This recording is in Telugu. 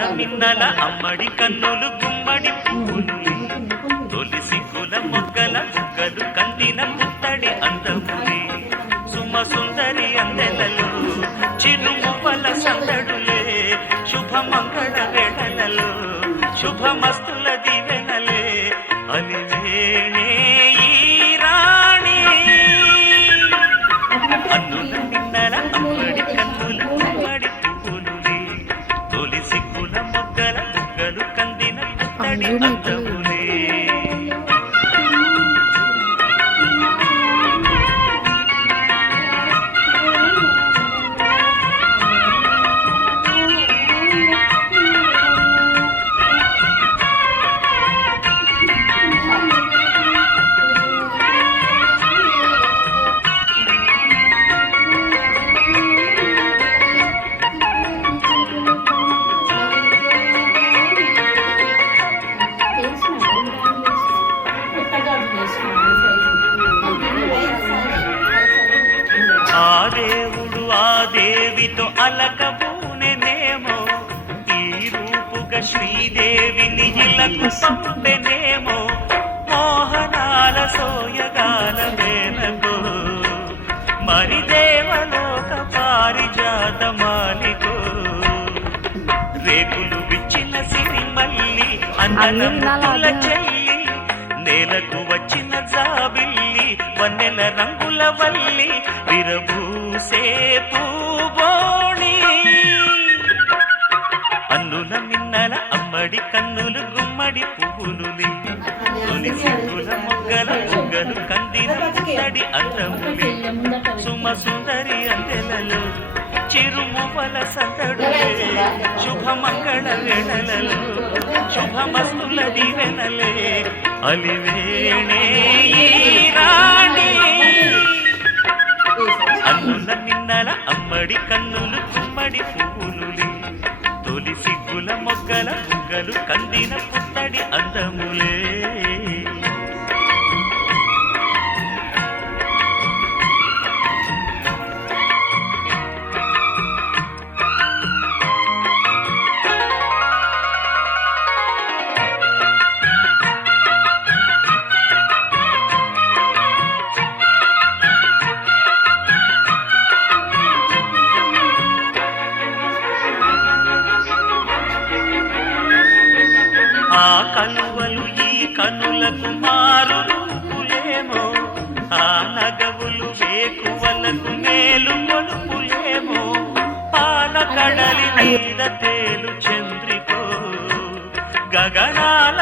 అన్నుల మిన్నల అమ్మడి కన్నులు గుమ్మడి పువ్వులు తొలి సిగ్గుల మొగ్గల బుగ్గలు కందిన పుత్తడి అందములే సుమ సుందరి అందెలలో చిరుమువ్వల సందడులే శుభమంగళ వేళలలో శుభమస్తుల దివెనలే అలివేణే ఈ రాణి అన్నుల మిన్నల అమ్మడి కన్నులు గుమ్మడి పువ్వులులే తొలి సిగ్గుల మొగ్గల బుగ్గలు కందిన పుత్తడి అందములే ఆ దేవుడు ఆ దేవితో అలకబూనెనేమో ఈ రూపుగా శ్రీదేవిని ఇలకు పంపెనేమో మోహనాల సోయగాల మేనకో మరి దేవలోక పారిజాత మాలికో రేకులు విచ్చిన సిరిమల్లి అందనముల చెల్లి నేలకు వచ్చిన జాబిల్లి వన్నెల రంగుల వల్లి విరబూసే పూబోణి అన్నుల మిన్నల అమ్మడి కన్నులు గుమ్మడి పువ్వులులే తొలి సిగ్గుల మొగ్గల బుగ్గలు కందిన పుత్తడి అందములే సుమ సుందరి అందెలలో చిరుమువ్వల సందడులే శుభమంగళ వేళలలో శుభమస్తుల దివెనలే అలివేణే ఈ రాణి అన్నుల మిన్నల అమ్మడి కన్నులు గుమ్మడి పువ్వులులే తొలి సిగ్గుల మొగ్గల బుగ్గలు కందిన పుత్తడి అందములే ఆ కలువలు ఈ కనులకు మారు రూపులేమో ఆ నగవులు వేకువలకు మేలు కొలుపులేమో పాల కడలి మీద తేలు చంద్రికో గగనాల